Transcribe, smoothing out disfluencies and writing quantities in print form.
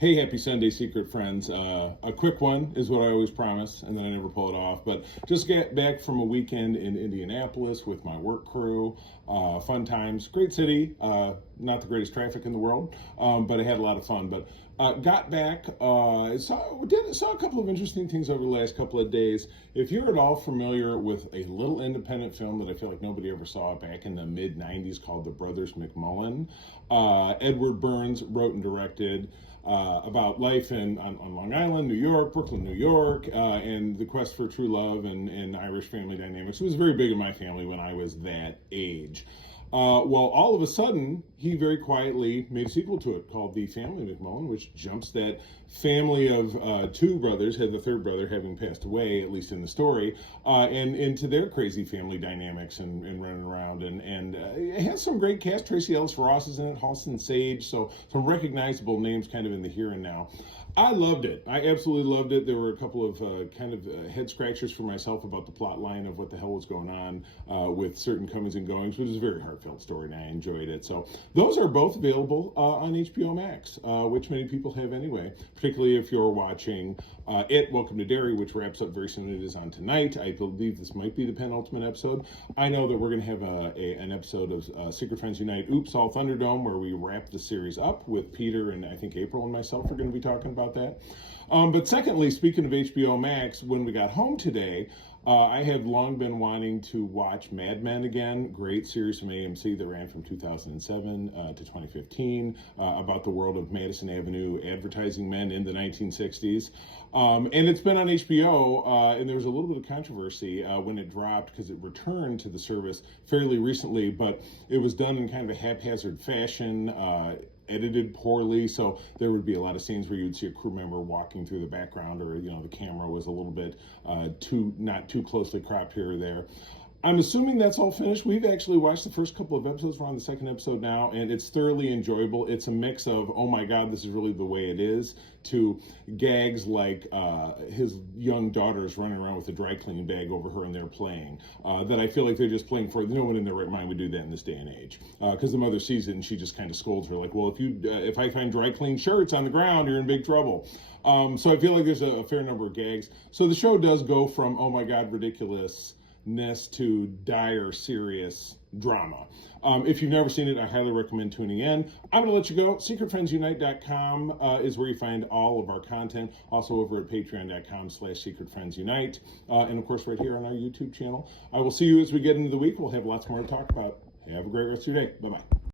Hey, happy Sunday, secret friends. A quick one is what I always promise, and then I never pull it off. But just get back from a weekend in Indianapolis with my work crew. Fun times, great city. Not the greatest traffic in the world, but I had a lot of fun. But got back, saw a couple of interesting things over the last couple of days. If you're at all familiar with a little independent film that I feel like nobody ever saw back in the mid '90s called The Brothers McMullen, Edward Burns wrote and directed. About life on Long Island, New York, Brooklyn, New York, and the quest for true love and Irish family dynamics. It was very big in my family when I was that age. Well, all of a sudden, he very quietly made a sequel to it called The Family McMullen, which jumps that family of two brothers, had the third brother having passed away, at least in the story, and into their crazy family dynamics and running around. And it has some great cast. Tracy Ellis Ross is in it, Halston Sage, so some recognizable names kind of in the here and now. I loved it. I absolutely loved it. There were a couple of head scratchers for myself about the plot line of what the hell was going on with certain comings and goings, which is a very heartfelt story, and I enjoyed it. So those are both available on HBO Max, which many people have anyway, particularly if you're watching Welcome to Derry, which wraps up very soon. It is on tonight. I believe this might be the penultimate episode. I know that we're going to have an episode of Secret Friends Unite, Oops, All Thunderdome, where we wrap the series up with Peter and I think April and myself are going to be talking about that. But secondly, speaking of HBO Max, when we got home today, I have long been wanting to watch Mad Men again. Great series from AMC that ran from 2007 to 2015 about the world of Madison Avenue advertising men in the 1960s. And it's been on HBO, and there was a little bit of controversy when it dropped because it returned to the service fairly recently, but it was done in kind of a haphazard fashion. Edited poorly, so there would be a lot of scenes where you'd see a crew member walking through the background, or the camera was a little bit not too closely cropped here or there. I'm assuming that's all finished. We've actually watched the first couple of episodes. We're on the second episode now, and it's thoroughly enjoyable. It's a mix of, oh my God, this is really the way it is, to gags like his young daughters running around with a dry cleaning bag over her and they're playing. That I feel like they're just playing for, no one in their right mind would do that in this day and age. Because the mother sees it and she just kind of scolds her like, well, if I find dry clean shirts on the ground, you're in big trouble. So I feel like there's a fair number of gags. So the show does go from, oh my God, ridiculous to dire, serious drama. If you've never seen it, I highly recommend tuning in. I'm going to let you go. SecretFriendsUnite.com is where you find all of our content. Also over at Patreon.com/SecretFriendsUnite. And of course, right here on our YouTube channel. I will see you as we get into the week. We'll have lots more to talk about. Have a great rest of your day. Bye-bye.